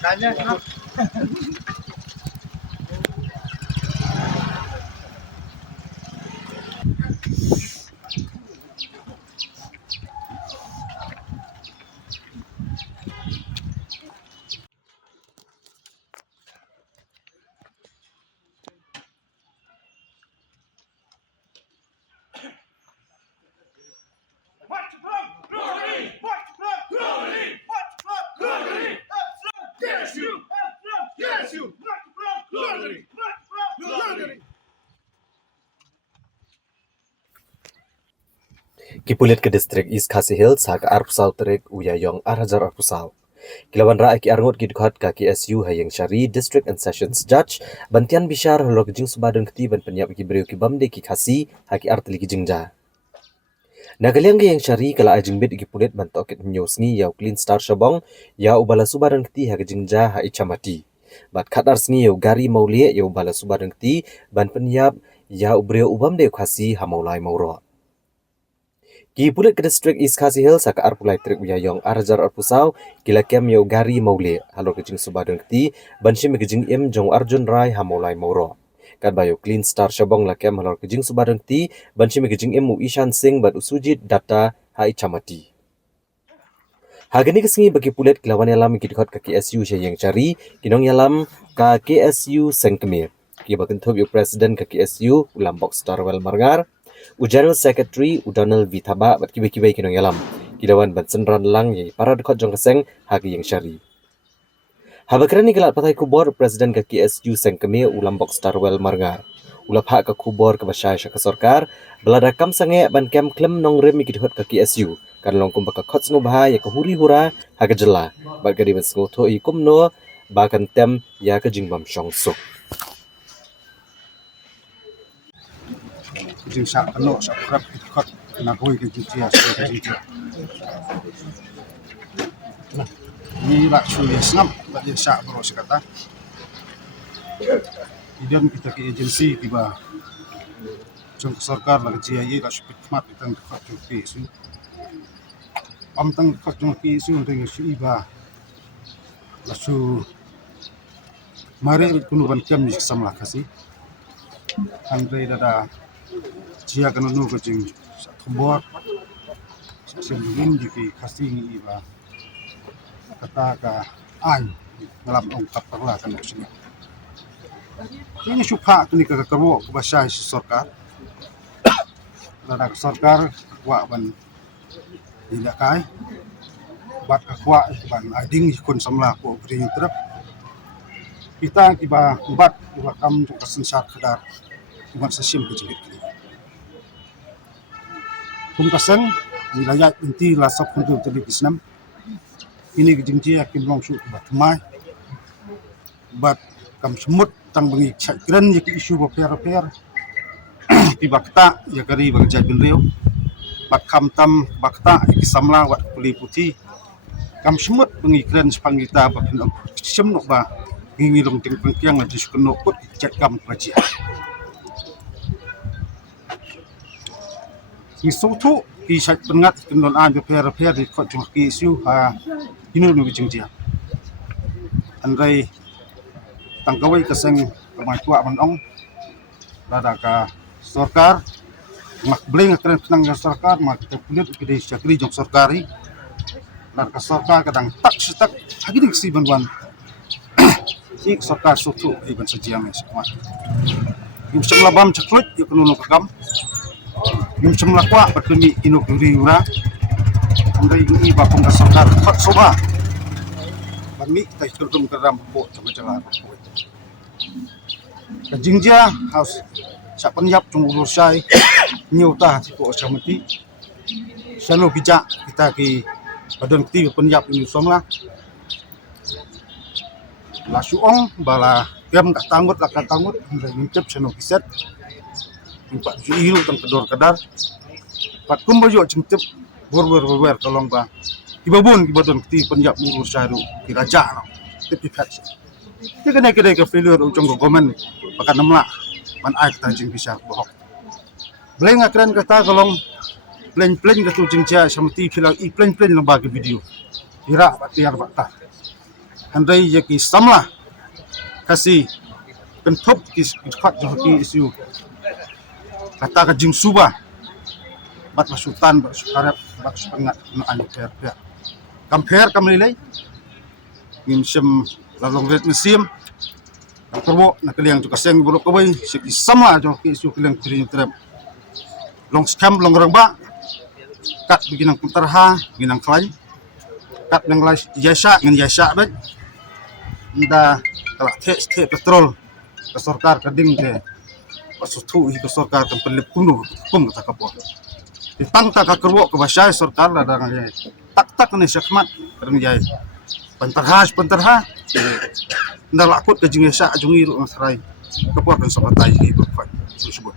Tanya. Kipulit ke distrik East Khasi Hills ha ka arpusau terik uyayong arhajar arpusau. Kilawan raai ki arngot ki dukhat ka KSU hayang Syari District and Sessions Judge bantian bishar holo kijing subadon kti ban penyap ki breu ki bamde ki Khasi ha ki artli ki jingja. Nagaliang yang Syari kala ajing bit ki pulit ban tokit news ni yau Clean Star Shabong ya ubala subadon kti ha ki jingja ha ichamati. Bat khatar sni yau gari maulie yau ubala subadon kti ban penyap ya ubreu ubamde Khasi ha maulai mauro. Ki pulit ke distrik East Khasi Hills ka arpulai trik uyayong arjar arpusau kila kem yo gari maule halo kejing subadon kti banshim kejing im jong Arjun Rai hamolai mauro kan bayo Clean Star Shabong la kem halo kejing subadon kti banshim kejing im Ishan Singh ban usujit data hai chamati hagani kesingi bagi pulit kilawan yalam ki dikot ka KSU yang cari kinong yalam ka KSU Sengkemir ki bakan thob yo president ka KSU ulam box Starwell Marngar General Secretary Udonal Vitaba bat kibai-kibai kinong yalam. Kidawan ban senran lang yai para dekot jong keseng hagi yang syari. Habakrani kelat patai kubor Presiden ke KSU Sengkemir ulam box Starwell Marngar. Ulap hak ke kubor ke basyai syaka sorkar, belada kam sange ban kem klem nong rem ikidhot ke KSU. Kan longkum baka kot sengu bahaya ke huri hura haga jela. Bat gadi ban sengu to ikum no bahkan tem ya ke jingbam syong sok. Kejing sak penuh sak kerap ikut nakoi kejing dia kejing dia. Ini lak sulit senam bagi sak bro sekata. Kemudian kita ke agensi tiba jong sarkar lagi JIA lak supit mat kita dekat jong PSU. Tang dekat jong PSU dengan su iba. Lasu mari kunuban kem ni samlah kasih. Andre dada Jia kena nu kejing kubor sebelum jadi kasih iba kata ka an dalam ungkap perlah kan sini ini suka tu ni ke kerwo ke bahasa sarkar lada sarkar wa ban tidak kai bat ka kwa ban ading kun samla ko bring truk kita tiba bat tiba kam tu kesensat kedar bukan sesim kecil Pungkasan wilayah inti lasap untuk televisam ini kejengji akim langsung bat mai bat kam semut tang bengi keren ya isu baper tiba kata ya kari bagja binreu bat kam tam bakta ikisamla wat kuli putih kam semut bengi keren sepangita bakin semnok ba ngingi long ting pengkiang la diskenok put cek kam baji Isutu isat pengat kendon an repair di kot jong KSU ha inu nu bijing dia andai tangkawai keseng kematua manong lada ka sarkar mak bling keren tenang sarkar mak kulit kede syakri jong sarkari lada ka sarkar kadang tak setak hagi dik si banwan ik sarkar sutu iban sajiam semua yung semlabam ceklut yo kuno kakam yung semla kwa patuni ino kuriura andai ini bapong kasarkar hot soba bami tai turun keram bo macam kejingja haus sak penyap tunggu sai nyuta ko samati sano bija kita ki badan ti penyap ini somla la suong bala gam tak tangut akan tangut andai ngicep sano kiset Pak Juiru tang kedor kedar pat kumbayo cintip borwer tolong ba ibabun ibadon ti penjap muru saru ki raja no ti patch ti kena ke failure ujung government pakan namla man ai ta jing bisa bohok bleng akran kata tolong plan ka tu jing ja samti khilang i plan lang bagi video hira tiar bata handai ye ki samla kasi penthop ki khat jo ki isu kata ka jing suba bat masutan bat sukarap bat pengat no an per kamper kamlilai ngim sem lalong ret mesim terbo na kaliang juga seng buruk kawai siki sama jo ki isu kaliang tri trap long scam long rangba kat bikinang putarha ginang klai kat nang lai yasa ngin yasa bet nda kala te petrol ke sarkar kading ke pasutu ke sarkar kan pelip kuno kum kata kapo ditang ta ka kerwo ke basai sarkar ada ngai tak ni sakmat kadang jai penterha nda lakut ke jing yasa jungi ru masrai kapo kan sabatai ki berfai sebut